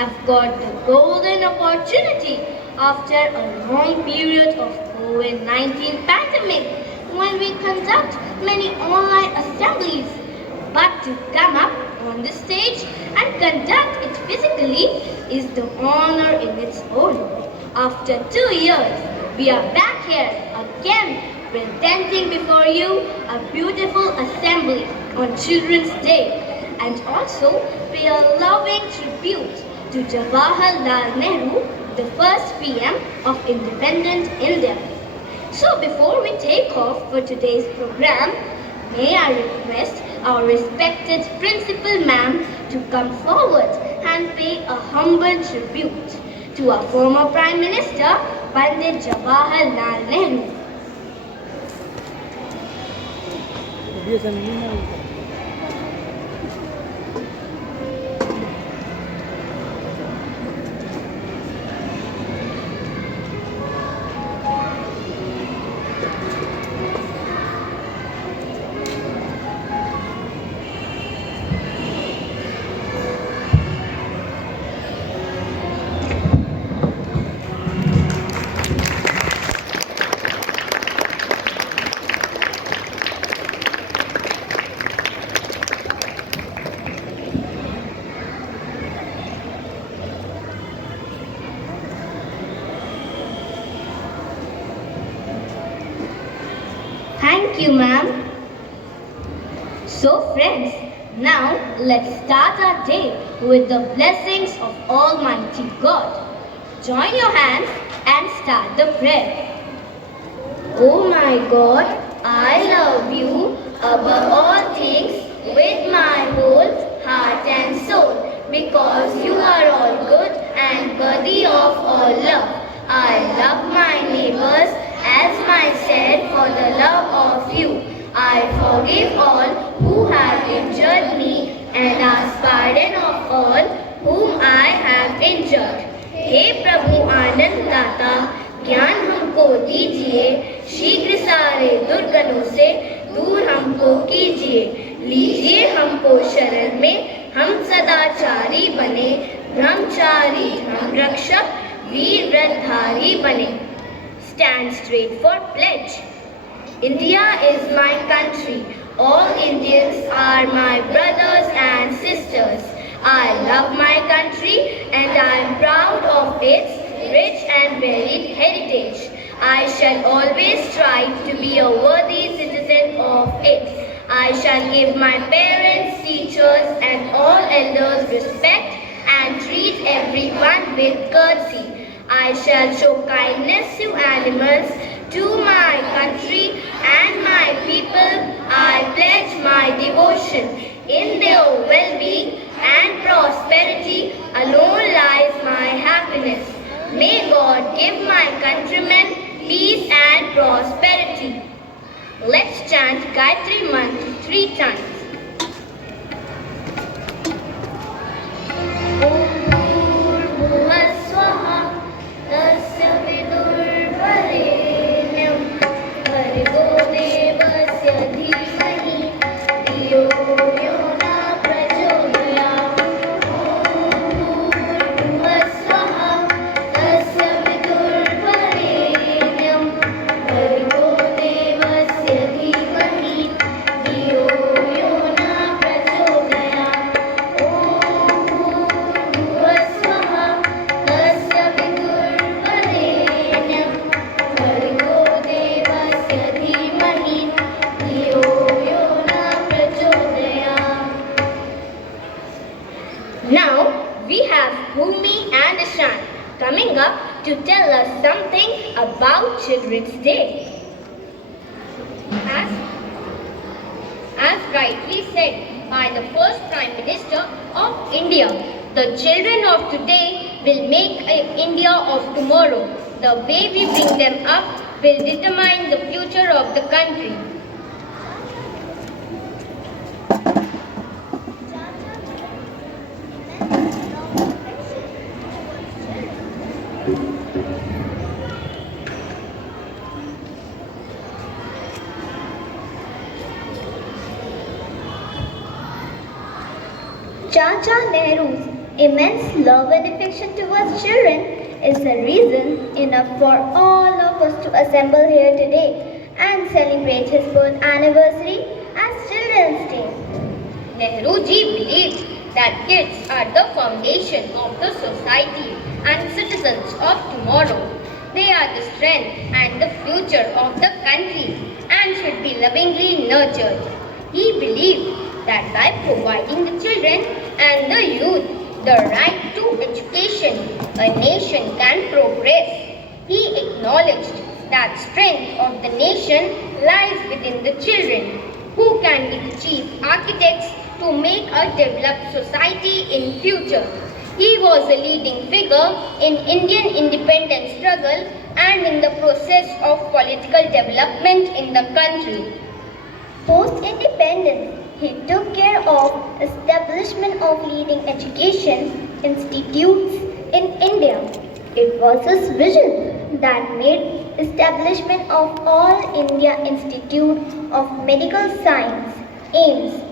have got the golden opportunity after a long period of COVID-19 pandemic when we conduct many online assemblies. But to come up on the stage and conduct it physically is the honor in its own. After 2 years, we are back here again presenting before you a beautiful assembly on Children's Day and also pay a loving tribute to Jawaharlal Nehru, the first PM of independent India. So before we take off for today's program, may I request our respected Principal Ma'am to come forward and pay a humble tribute to our former Prime Minister, Pandit Jawaharlal Nehru. Thank you, ma'am. So friends, now let's start our day with the blessings of Almighty God. Join your hands and start the prayer. Oh my God, I love you above all things with my whole heart and soul, because you are all good and worthy of all love. I love my neighbors as myself for the love of you. I forgive all who have injured me and ask pardon of all whom I have injured. हे प्रभु आनंद दाता, ज्ञान हमको दीजिए, शीघ्र सारे दुर्गुणों से दूर हमको कीजिए। लीजिए हमको शरण में, हम सदाचारी बने, ब्रह्मचारी हम रक्षक, वीर व्रतधारी बने। Stand straight for pledge. India is my country. All Indians are my brothers and sisters. I love my country and I am proud of its rich and varied heritage. I shall always strive to be a worthy citizen of it. I shall give my parents, teachers and all elders respect and treat everyone with courtesy. I shall show kindness to animals, to my country and my people. I pledge my devotion. In their well-being and prosperity alone lies my happiness. May God give my countrymen peace and prosperity. Let's chant Gayatri Mantra 3 times. Coming up to tell us something about Children's Day. As rightly said by the first Prime Minister of India, the children of today will make India of tomorrow. The way we bring them up will determine the future of the country. Chacha Nehru's immense love and affection towards children is a reason enough for all of us to assemble here today and celebrate his birth anniversary as Children's Day. Nehru ji believed that kids are the foundation of the society and citizens of tomorrow. They are the strength and the future of the country and should be lovingly nurtured. He believed that by providing the children and the youth the right to education, a nation can progress. He acknowledged that strength of the nation lies within the children, who can be the chief architects to make a developed society in future. He was a leading figure in Indian independence struggle and in the process of political development in the country. Post-independence, he took care of establishment of leading education institutes in India. It was his vision that made establishment of All India Institute of Medical Science, AIMS,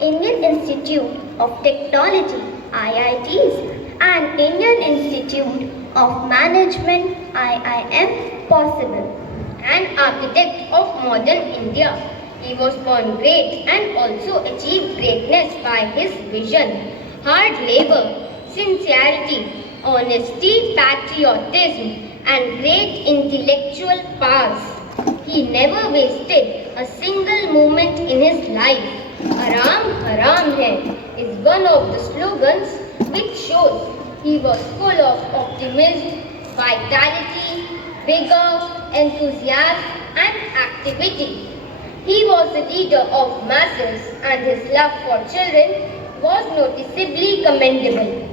Indian Institute of Technology, IITs, and Indian Institute of Management, IIM, possible. An architect of modern India, he was born great and also achieved greatness by his vision, hard labor, sincerity, honesty, patriotism, and great intellectual powers. He never wasted a single moment in his life. Aram Haram Hai is one of the slogans which shows he was full of optimism, vitality, vigor, enthusiasm, and activity. He was a leader of masses and his love for children was noticeably commendable.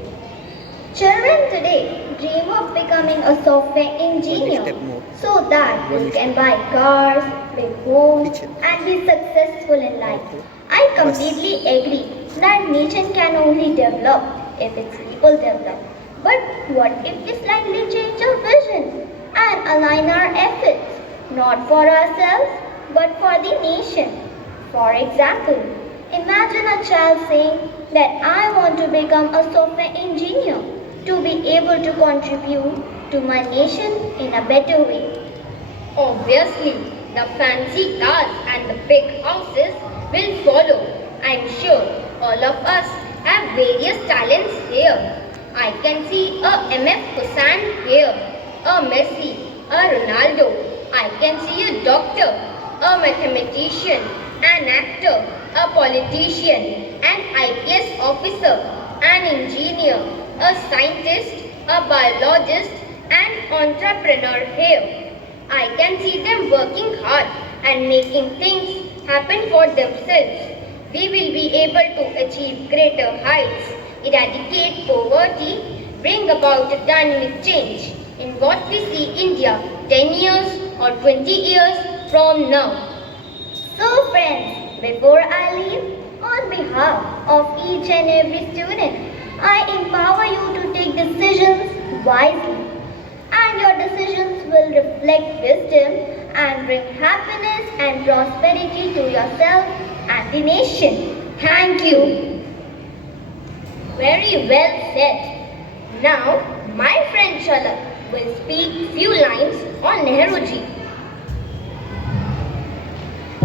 Children today dream of becoming a software engineer so that you can buy cars, big homes, and be successful in life. I completely agree that nation can only develop if its people develop. But what if we slightly change our vision and align our efforts, not for ourselves, but for the nation? For example, imagine a child saying that I want to become a software engineer to be able to contribute to my nation in a better way. Obviously, the fancy cars and the big houses will follow. I'm sure all of us have various talents here. I can see a MF Hussain here, a Messi, a Ronaldo. I can see a doctor, a mathematician, an actor, a politician, an IPS officer, an engineer, a scientist, a biologist, an entrepreneur here. I can see them working hard and making things happen for themselves. We will be able to achieve greater heights, eradicate poverty, bring about a dynamic change in what we see India 10 years or 20 years from now. So friends, before I leave, on behalf of each and every student, I empower you to take decisions wisely. And your decisions will reflect wisdom and bring happiness and prosperity to yourself and the nation. Thank you. Very well said. Now, my friend Shalak will speak few lines on Nehruji.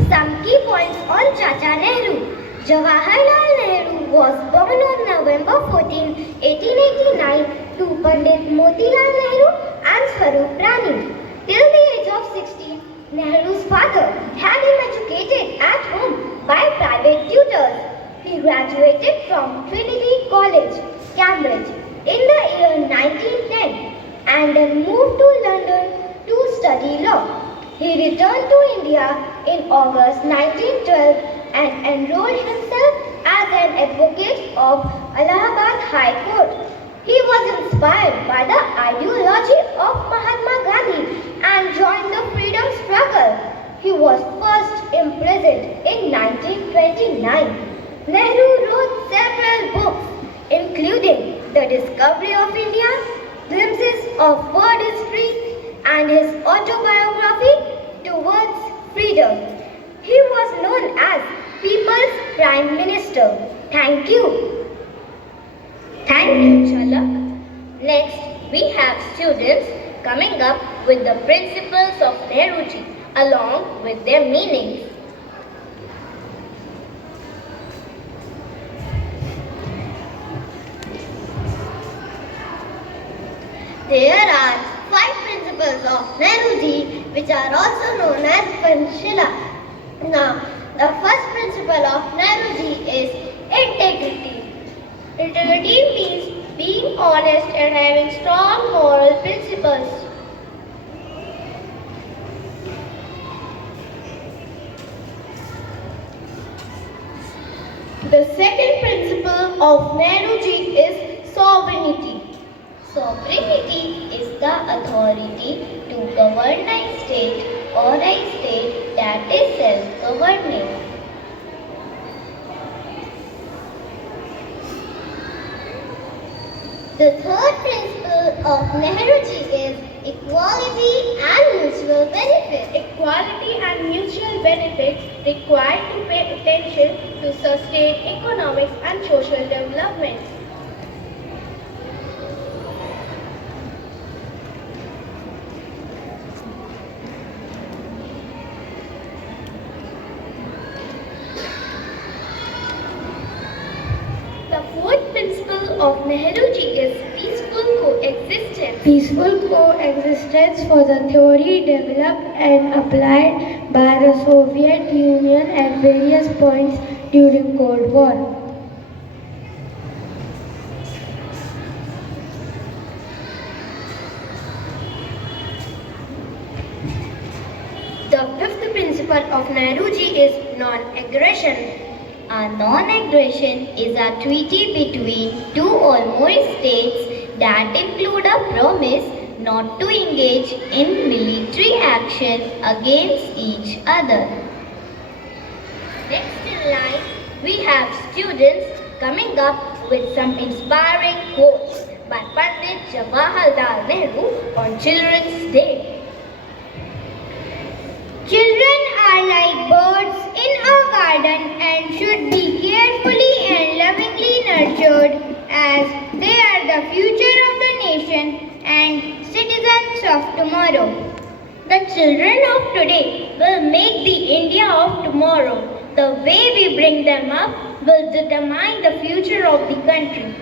Some key points on Chacha Nehru. Jawaharlal Nehru was born on November 14, 1889 to Pandit Motilal Nehru and Swarup Rani. Till the age of 16, Nehru's father had him educated at home by private tutors. He graduated from Trinity College, Cambridge in the year 1910 and then moved to London to study law. He returned to India in August 1912 and enrolled himself as an advocate of Allahabad High Court. He was inspired by the ideology of Mahatma Gandhi and joined the freedom struggle. He was first imprisoned in 1929. Nehru wrote several books, including The Discovery of India, Glimpses of World History, and his autobiography, Towards Freedom. He was known as People's Prime Minister. Thank you. Thank you, Chalak. Next, we have students coming up with the principles of Nehruji along with their meanings. There are 5 principles of Nehruji which are also known as Panchshila. Now, the first principle of Nehruji is integrity. Integrity means being honest and having strong moral principles. The second principle of Nehruji is sovereignty. Sovereignty is the authority to govern a state or a state that is self-governing. The third principle of Nehruji is equality and mutual benefit. Equality and mutual benefits require to pay attention to sustain economics and social development. The fourth principle of Nehruji is peaceful coexistence. Peaceful coexistence was a theory developed and applied by the Soviet Union at various points during Cold War. The fifth principle of Nehruji is non-aggression. A non-aggression is a treaty between two or more states that include a promise not to engage in military action against each other. Next in line, we have students coming up with some inspiring quotes by Pandit Jawaharlal Nehru on Children's Day. Children are like birds in a garden and should be carefully and lovingly nurtured as they are the future of the nation and citizens of tomorrow. The children of today will make the India of tomorrow. The way we bring them up will determine the future of the country.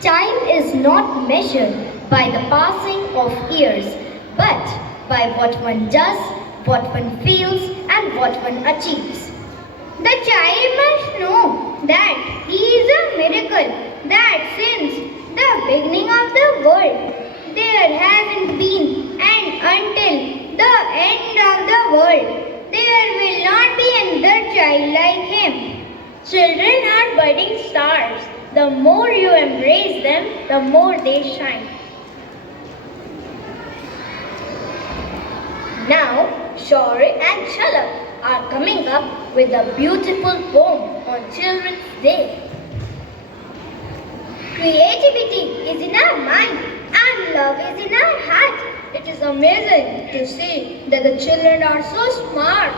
Time is not measured by the passing of years, but by what one does, what one feels, and what one achieves. The child must know that he is a miracle, that since the beginning of the world, there hasn't been, and until the end of the world, there will not be another child like him. Children are budding stars. The more you embrace them, the more they shine. Now, Shauri and Chalak are coming up with a beautiful poem on Children's Day. Creativity is in our mind and love is in our heart. It is amazing to see that the children are so smart.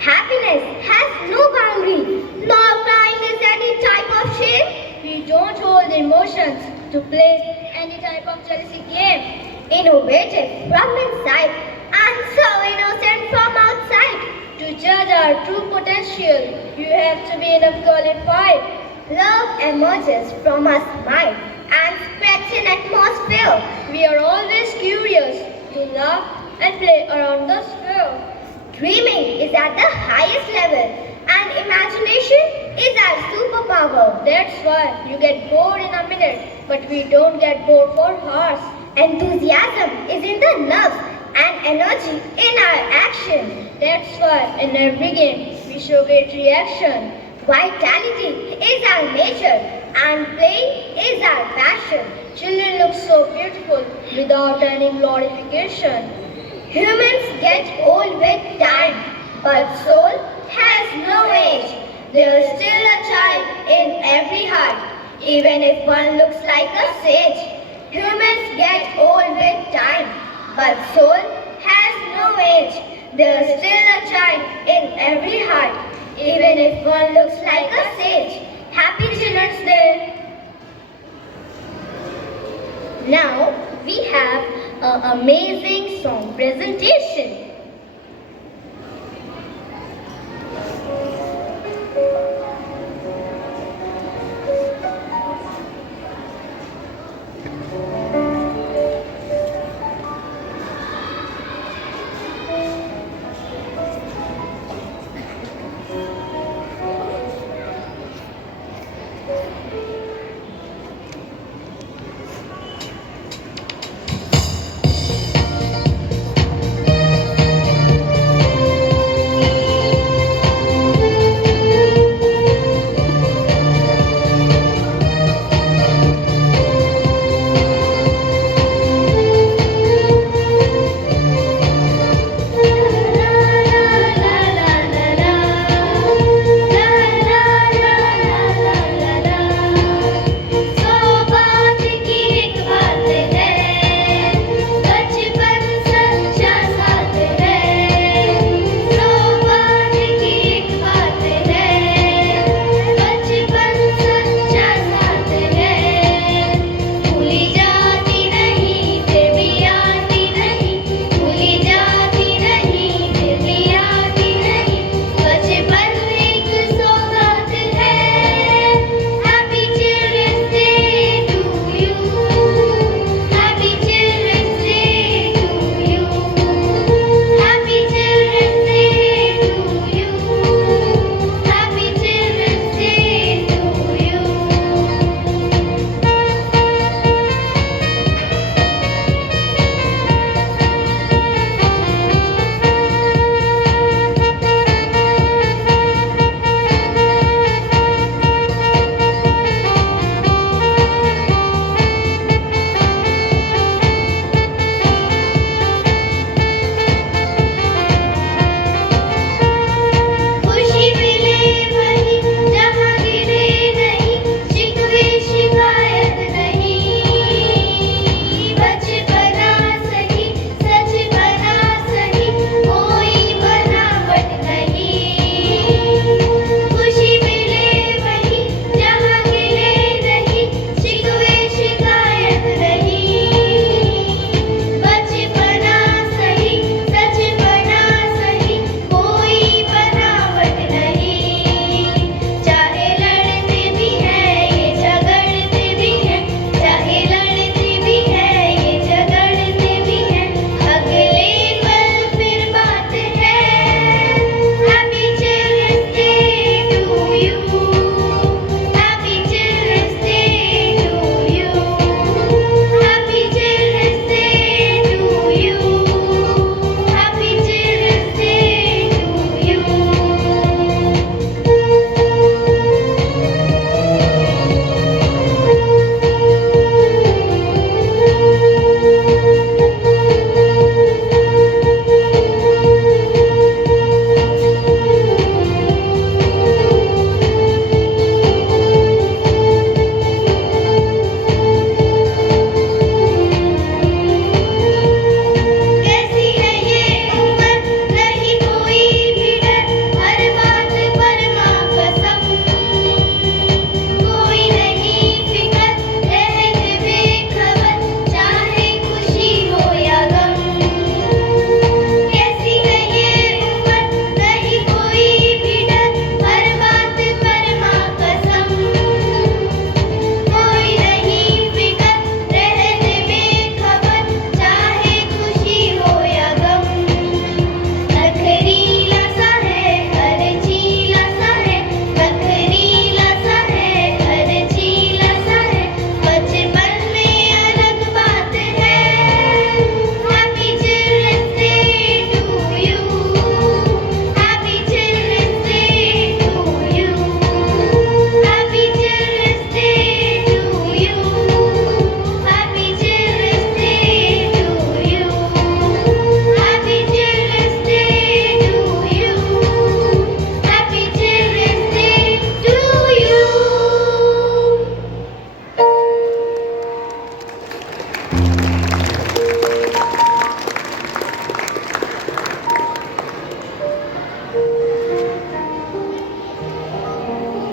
Happiness has no boundary. No crying is any type of shame. We don't hold emotions to play any type of jealousy game. Innovative from inside and so innocent from outside. To judge our true potential, you have to be enough qualified. Love emerges from a smile and spreads in atmosphere. We are always curious to laugh and play around the sphere. Dreaming is at the highest level and imagination is our superpower. That's why you get bored in a minute, but we don't get bored for hours. Enthusiasm is in the nerves and energy in our action. That's why in every game we show great reaction. Vitality is our nature and playing is our passion. Children look so beautiful without any glorification. Humans get old with time, but soul has no age. There is still a child in every heart, even if one looks like a sage. Humans get old with time, but soul has no age. There is still a child in every heart, even if one looks like a sage. Happy Children's Day! Now we have an amazing song presentation.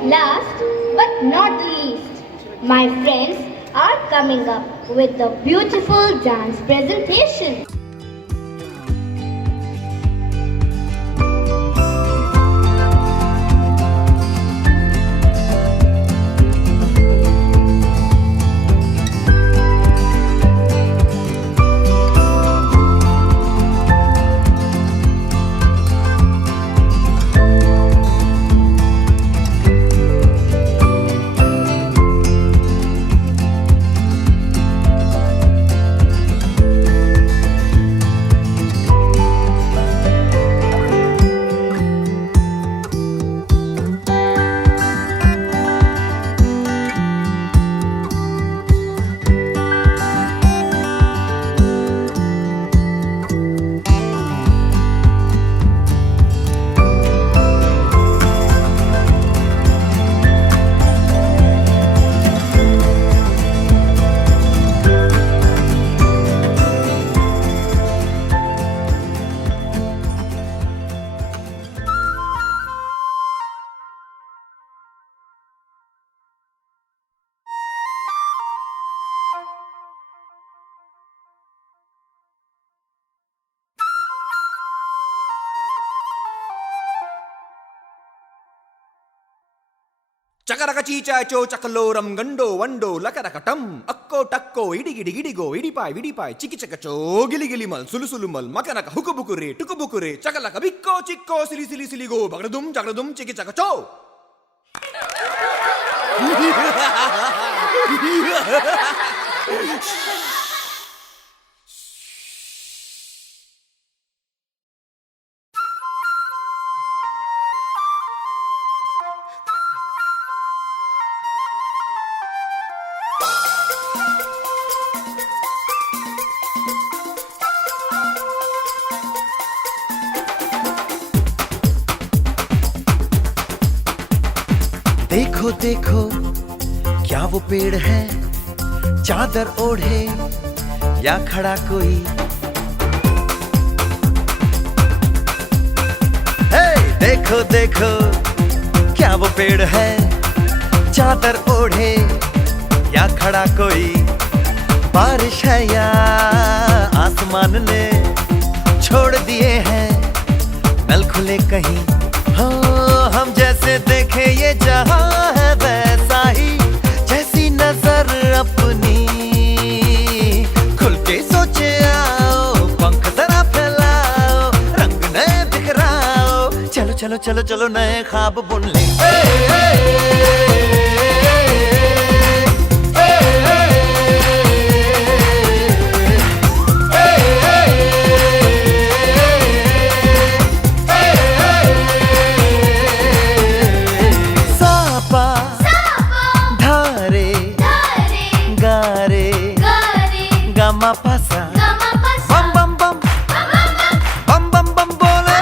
Last but not the least, my friends are coming up with the beautiful dance presentation. చకరక చీచాచో చకలోరం గండో వండో లకరకటం అక్కో టక్కో ఇడిగిడి గిడిగో ఇడిపాయ్ విడిపాయ్ చికిచకచో గిలిగిలి మల్ సులుసులు మల్ మకనక హుకుబుకురే టుకుబుకురే చకలక బిక్కో చిక్కో సిలి సిలి సిలిగో బగడదుం జగడదుం చికిచకచో. देखो देखो क्या वो पेड़ है, चादर ओढ़े या खड़ा कोई. हे देखो देखो क्या वो पेड़ है, चादर ओढ़े या खड़ा कोई. बारिश है या आसमान ने छोड़ दिए हैं नल खुले कहीं. हाँ हम जैसे देखे ये जहां है वैसा ही, जैसी नजर अपनी खुल के सोचे आओ. पंख जरा फैलाओ, रंग नए बिखराओ. चलो चलो चलो चलो नए ख्वाब बुन ले. Pasa bam bam bam bam bam bam bole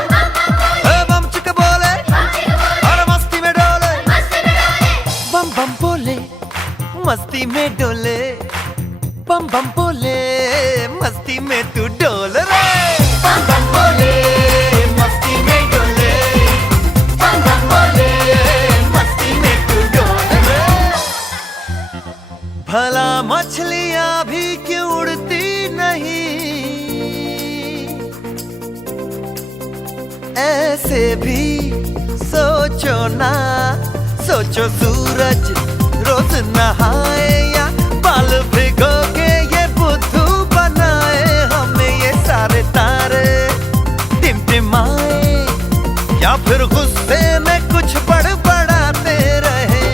bam chika bole aur masti mein dole bam bam bole masti mein dole bam bam bole masti mein tu dole re bam bam bole masti mein dole bam bam bole masti mein tu dole re. भला मछलियां भी क्यों उड़ती नहीं, ऐसे भी सोचो ना. सोचो सूरज रोज नहाए या बाल भिगो के ये बुद्धू बनाए. हमें ये सारे तारे टिमटिमाए या फिर गुस्से में कुछ बड़बड़ाते रहे.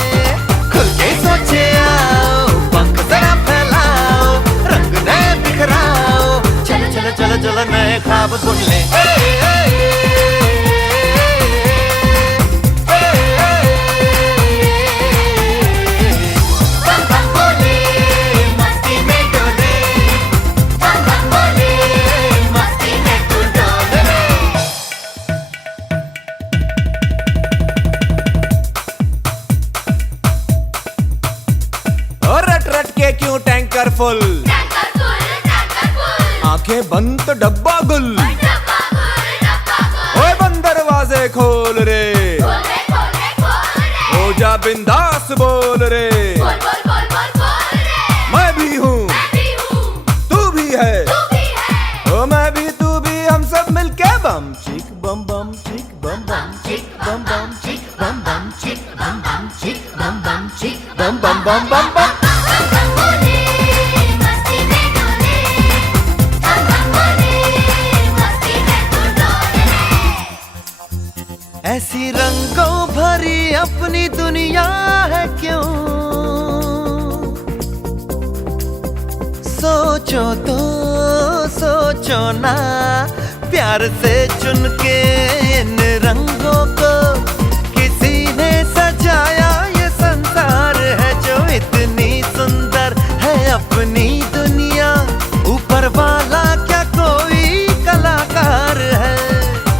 खुल के सोचे आओ, पंख जरा फैलाओ, रंग नए बिखराओ. चलो चलो चलो चलो नए ख्वाब बुन ले. क्यों टैंकर फुल, आंखें बंद तो डब्बा गुल. ओए बंद दरवाजे खोल रे, हो जा बिंदास बोल रे. मैं भी हूँ बम बम बम। ऐसी रंगों भरी अपनी दुनिया है क्यों, सोचो तो सोचो ना, प्यार से चुन के इन रंगों को किसी ने सजाया। ये संसार है जो इतनी सुंदर है अपनी दुनिया, ऊपर वाला क्या कोई कलाकार है।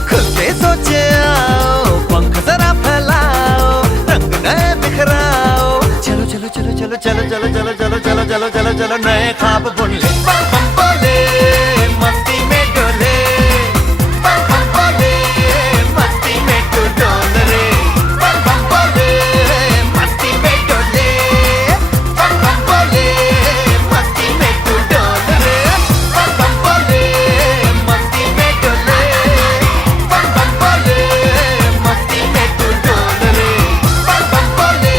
खुल के सोचे आओ, पंख जरा फैलाओ, रंग नए बिखराओ। चलो चलो चलो चलो चलो चलो चलो चलो चलो चलो चलो चलो नए ख्वाब बुन ले। बम बम बोले मस्ती में डोले, बम बम बोले मस्ती में तू डोल रे। बम बम बोले मस्ती में डोले, बम बम बोले मस्ती में तू डोल रे। बम बम बोले मस्ती में डोले, बम बम बोले मस्ती में तू डोल रे। बम बम बोले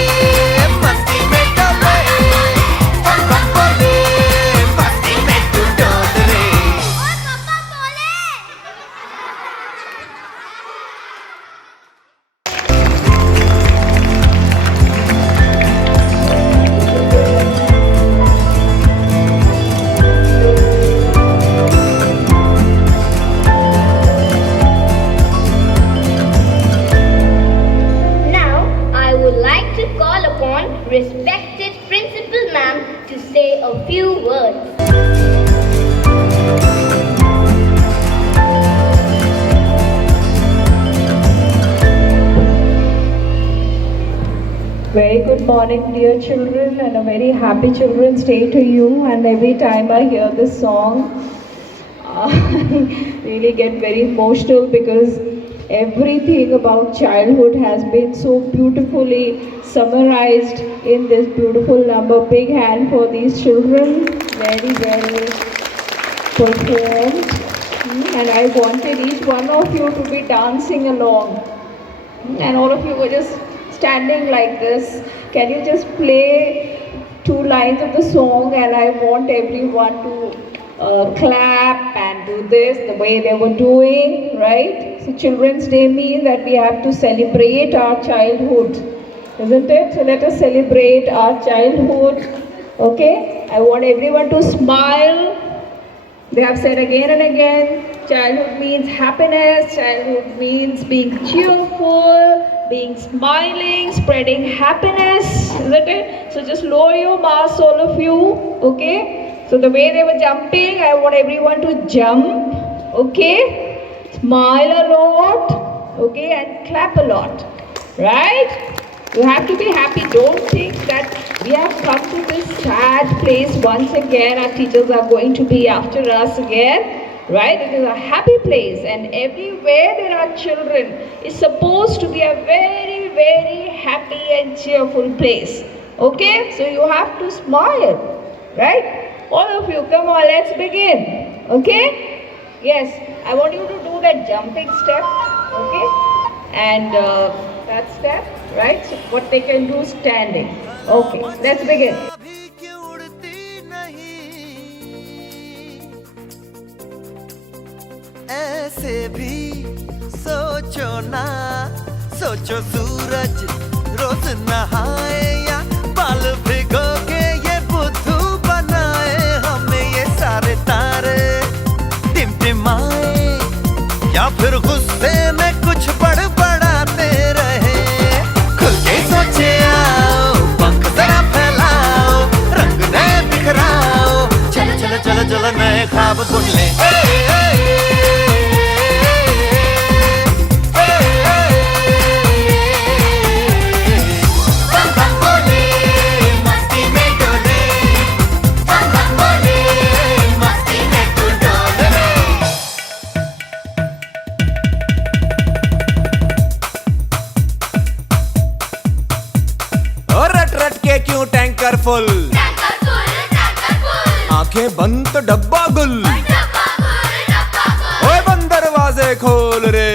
मस्ती में डोले, बम बम बोले मस्ती में तू डोल रे। Now, I would like to call upon respected Principal Ma'am to say a few words. Very good morning, dear children, and a very happy Children's Day to you. And every time I hear this song, I really get very emotional because everything about childhood has been so beautifully summarized in this beautiful number. Big hand for these children. Very well performed. And I wanted each one of you to be dancing along. And all of you were just standing like this. Can you just play 2 lines of the song, and I want everyone to clap and do this the way they were doing, right? So Children's Day means that we have to celebrate our childhood, isn't it? So let us celebrate our childhood, okay? I want everyone to smile. They have said again and again, childhood means happiness, childhood means being cheerful, being smiling, spreading happiness, isn't it? So just lower your mask, all of you, okay? So the way they were jumping, I want everyone to jump, okay? Smile a lot, okay? And clap a lot, right? You have to be happy. Don't think that we have come to this sad place once again. Our teachers are going to be after us again, right? It is a happy place, and everywhere there are children is supposed to be a very, very happy and cheerful place. Okay? So you have to smile, right? All of you, come on, let's begin. Okay? Yes, I want you to do that jumping step, okay? And that step, right? So what they can do standing. Okay, let's begin. अभी क्यों उड़ती नहीं, ऐसे भी सोचो ना, सोचो सूरज रोज नहाए या बाल भिगो के ये बुद्धू बनाए, हमें ये सारे तारे टिमटिमाए या फिर गुस्से में कुछ बड़बड़ाते रहे। खुल के सोचे आओ, पंख जरा फैलाओ, रंग नए बिखराओ। चलो चलो चलो चलो नए ख्वाब बुन ले। बम बम बोले मस्ती में डोले, बम बम बोले मस्ती में तू डोल रे। और रट रट के क्यों टैंकर फुल, आंखें बंद तो डब्बा गुल। ओए बंद दरवाजे खोल रे,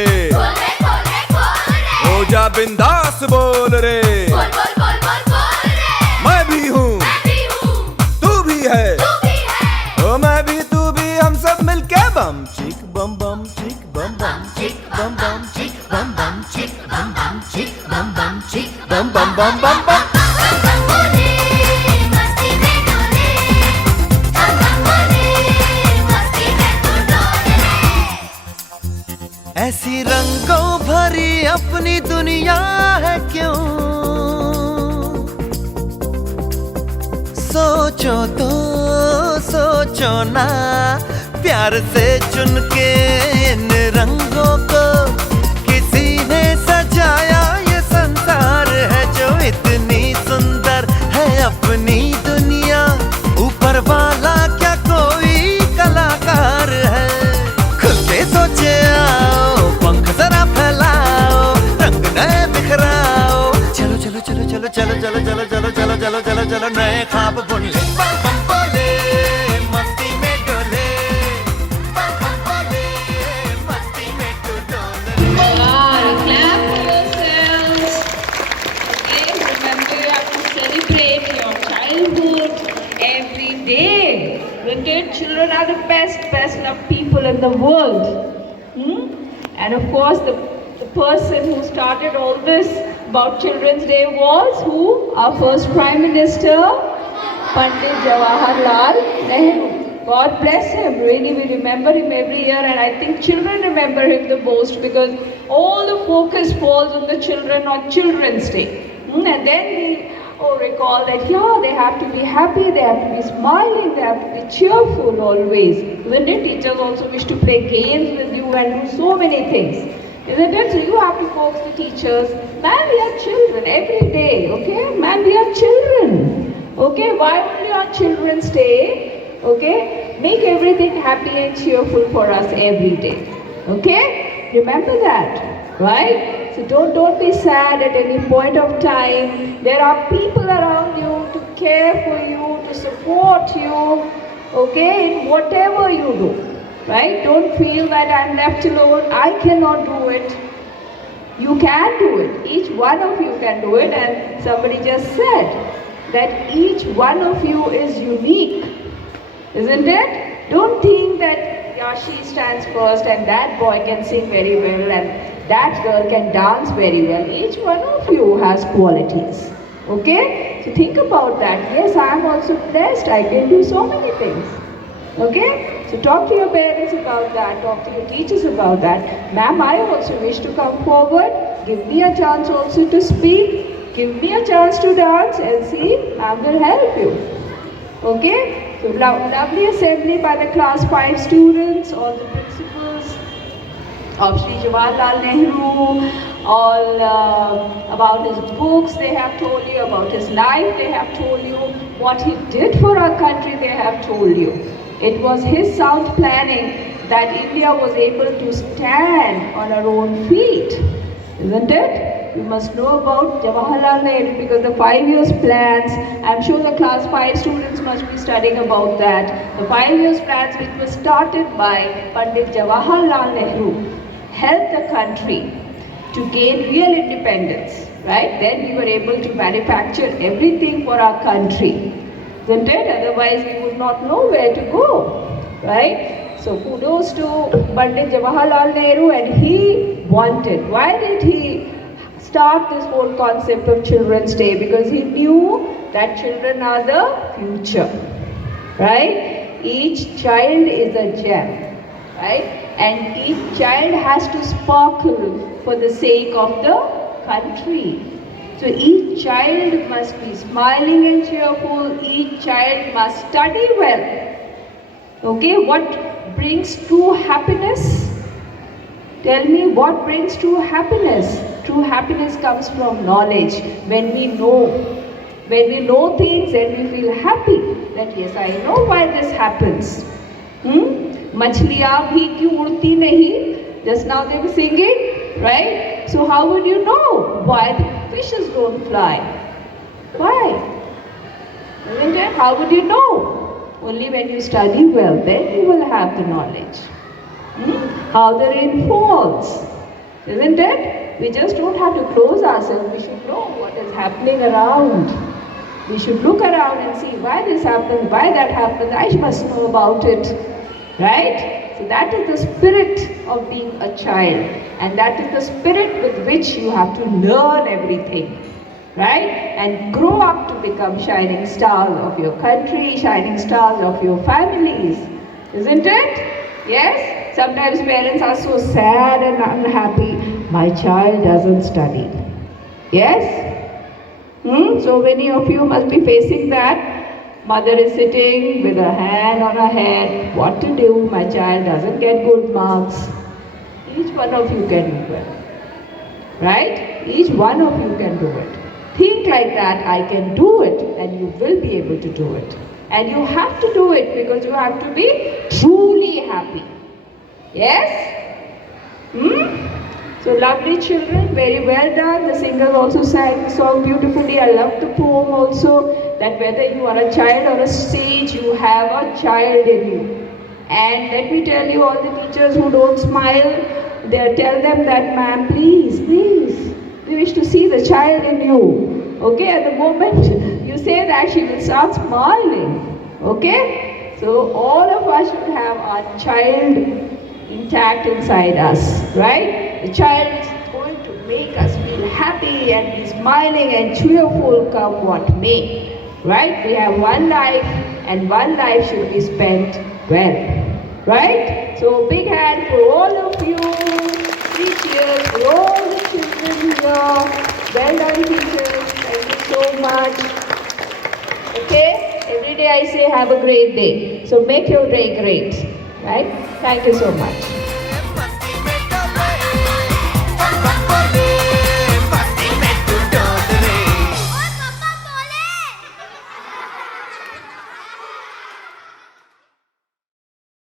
हो जा बिंदास बोल रे। मैं भी bum chick bum bum chick bum bum chick bum bum chick bum bum chick bum bum chick bum bum chick bum bum bum bum bum. ऐसी रंगों भरी अपनी दुनिया है क्यों, सोचो तो सोचो ना, प्यार से चुन के इन रंगों को किसी ने सजाया। ये संसार है जो इतनी सुंदर है अपनी दुनिया, ऊपर वाला क्या कोई कलाकार है। खुल के सोचे आओ, पंख जरा फैलाओ, रंग नए बिखराओ, चलो चलो चलो चलो चलो चलो चलो चलो चलो चलो चलो चलो नए ख्वाब बुन ले। बम बम बोले मस्ती में डोले, बम बम बोले मस्ती में तू डोले। Clap for yourselves. Okay, remember you have to celebrate your childhood every day. Okay, children are the best loved people in the world. And of course, the person who started all this about Children's Day was who? Our first Prime Minister, Pandit Jawaharlal Nehru. God bless him. Really, we remember him every year, and I think children remember him the most because all the focus falls on the children on Children's Day. And then we recall that, yeah, they have to be happy, they have to be smiling, they have to be cheerful always. Isn't it? Teachers also wish to play games with you and do so many things. Isn't it? So you have to coax the teachers. Man, we are children every day, okay? Man, we are children. Okay? Why only on Children's Day? Okay? Make everything happy and cheerful for us every day. Okay? Remember that. Right? So don't be sad at any point of time. There are people around you to care for you, to support you, okay, in whatever you do. Right? Don't feel that I'm left alone, I cannot do it. You can do it. Each one of you can do it, and somebody just said that each one of you is unique. Isn't it? Don't think that yeah, she stands first and that boy can sing very well and that girl can dance very well. Each one of you has qualities. Okay? So think about that. Yes, I am also blessed. I can do so many things. Okay? So talk to your parents about that. Talk to your teachers about that. Ma'am, I also wish to come forward. Give me a chance also to speak. Give me a chance to dance and see, ma'am will help you. Okay? So lovely assembly by the class 5 students, all the principals of Sri Jawaharlal Nehru, all about his books they have told you, about his life they have told you, what he did for our country they have told you. It was his sound planning that India was able to stand on our own feet. Isn't it? You must know about Jawaharlal Nehru because the 5 years plans, I'm sure the class 5 students must be studying about that. The 5 years plans which were started by Pandit Jawaharlal Nehru helped the country to gain real independence, right? Then we were able to manufacture everything for our country. Isn't it? Otherwise we would not know where to go, right? So kudos to Pandit Jawaharlal Nehru, and he wanted. Why did he start this whole concept of Children's Day? Because he knew that children are the future, right? Each child is a gem, right? And each child has to sparkle for the sake of the country. So each child must be smiling and cheerful. Each child must study well. Okay, what brings true happiness? Tell me, what brings true happiness? True happiness comes from knowledge. When we know things and we feel happy that yes, I know why this happens. Machliyan bhi kyun udti nahi? Just now they were singing, right? So how would you know why the fishes don't fly? Why? Isn't it? How would you know? Only when you study well, then you will have the knowledge. How the rain falls. Isn't it? We just don't have to close ourselves. We should know what is happening around. We should look around and see why this happened, why that happened. I must know about it. Right? So that is the spirit of being a child, and that is the spirit with which you have to learn everything, right? And grow up to become shining stars of your country, shining stars of your families, isn't it? Yes? Sometimes parents are so sad and unhappy, my child doesn't study. Yes? So many of you must be facing that. Mother is sitting with her hand on her head. What to do? My child doesn't get good marks. Each one of you can do it. Right? Each one of you can do it. Think like that, I can do it, and you will be able to do it. And you have to do it because you have to be truly happy. Yes? So lovely children, very well done. The singers also sang the song beautifully. I love the poem also, that whether you are a child or a sage, you have a child in you. And let me tell you, all the teachers who don't smile, they tell them that, ma'am, please, we wish to see the child in you. Okay, at the moment you say that, she will start smiling. Okay? So all of us should have our child intact inside us, right? The child is going to make us feel happy and be smiling and cheerful come what may, right? We have one life, and one life should be spent well, right? So big hand for all of you, 3 cheers for all the children here. Well done, teachers, thank you so much. Okay, every day I say have a great day, so make your day great, right? Thank you so much.